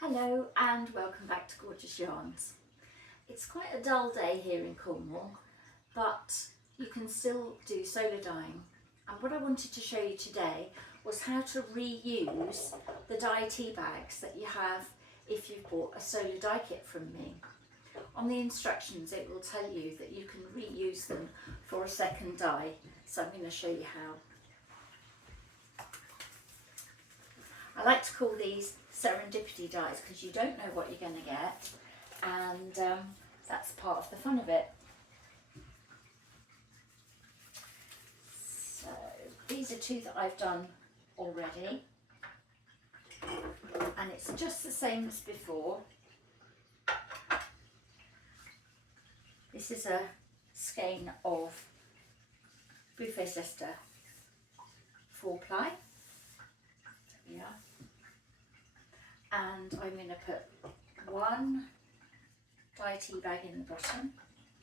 Hello and welcome back to Gorgeous Yarns. It's quite a dull day here in Cornwall, but you can still do solar dyeing. And what I wanted to show you today was how to reuse the dye tea bags that you have if you've bought a solar dye kit from me. On the instructions it will tell you that you can reuse them for a second dye, so I'm going to show you how. I like to call these serendipity dyes because you don't know what you're going to get, and that's part of the fun of it. So these are two that I've done already, and it's just the same as before. This is a skein of Buffet Sister 4-ply. Yeah. And I'm going to put one dye tea bag in the bottom,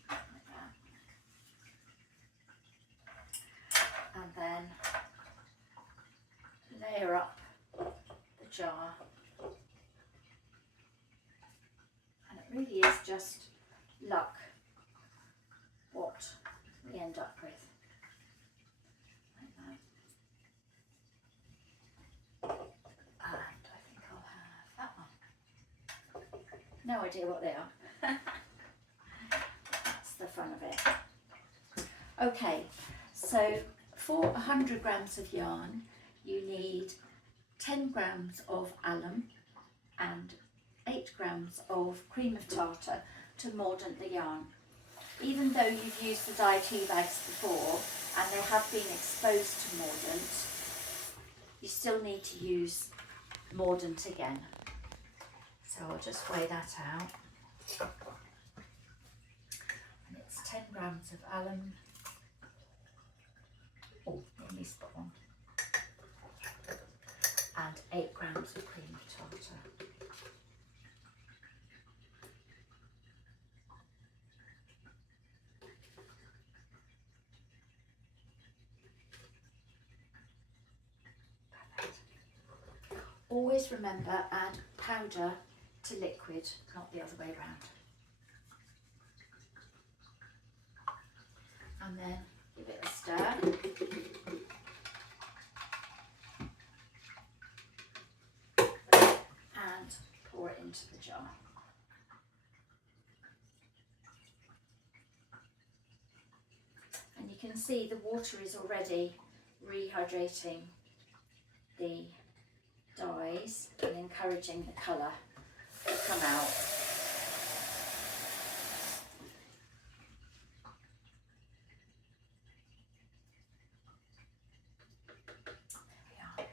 like that, and then layer up the jar, and it really is just luck what we end up with, like that. And I think I'll have that one. No idea what they are. That's the fun of it. Okay, so for 100 grams of yarn you need 10 grams of alum and 8 grams of cream of tartar to mordant the yarn. Even though you've used the dye tea bags before and they have been exposed to mordant, you still need to use mordant again. So I'll just weigh that out. And it's 10 grams of alum. Oh, nearly spot on. And 8 grams of cream of tartar. Always remember, add powder to liquid, not the other way around. And then give it a stir. And pour it into the jar. And you can see the water is already rehydrating the dyes and encouraging the colour to come out. There we are.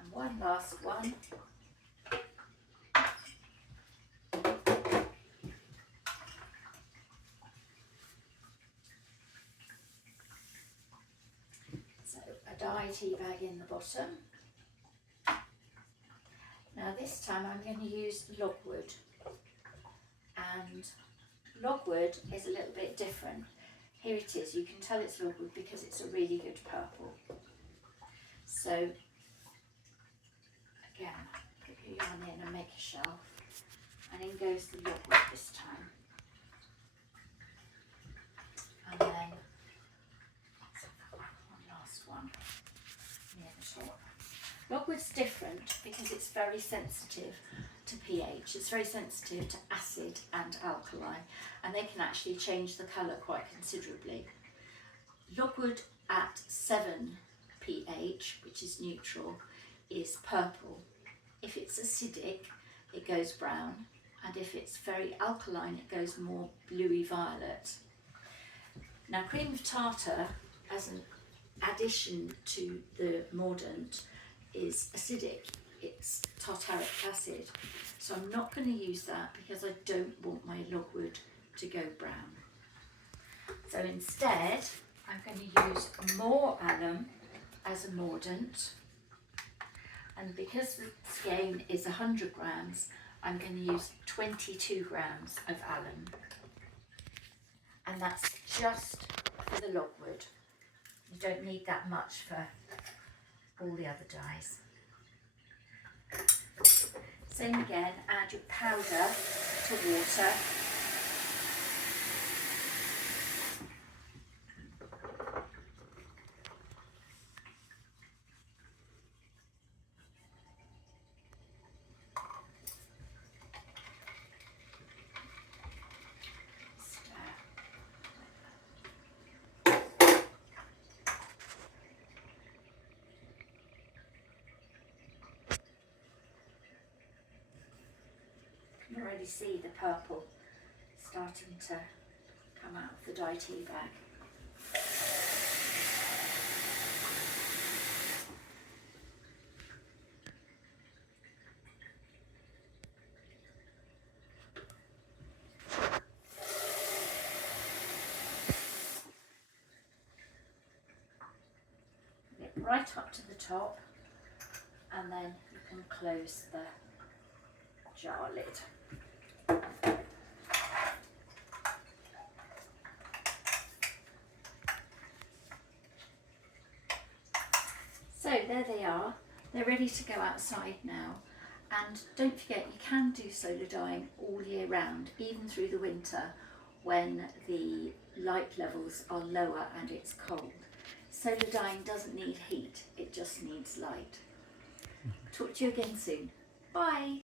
And one last one. So a dye tea bag in the bottom. Now this time I'm going to use logwood, and logwood is a little bit different. Here it is, you can tell it's logwood because it's a really good purple. So again, put your yarn in and make a shelf, and in goes the logwood this time. And then one last one near the top. Logwood's different because it's very sensitive to pH. It's very sensitive to acid and alkali, and they can actually change the colour quite considerably. Logwood at 7 pH, which is neutral, is purple. If it's acidic, it goes brown, and if it's very alkaline, it goes more bluey violet. Now, cream of tartar, as an addition to the mordant, is acidic. It's tartaric acid, so I'm not going to use that because I don't want my logwood to go brown. So instead I'm going to use more alum as a mordant, and because the skein is 100 grams I'm going to use 22 grams of alum, and that's just for the logwood. You don't need that much for all the other dyes. Same again, add your powder to water. You can already see the purple starting to come out of the dye tea bag. Get right up to the top, and then you can close the jar lid. So there they are, they're ready to go outside now, and don't forget you can do solar dyeing all year round, even through the winter when the light levels are lower and it's cold. Solar dyeing doesn't need heat, it just needs light. Talk to you again soon. Bye!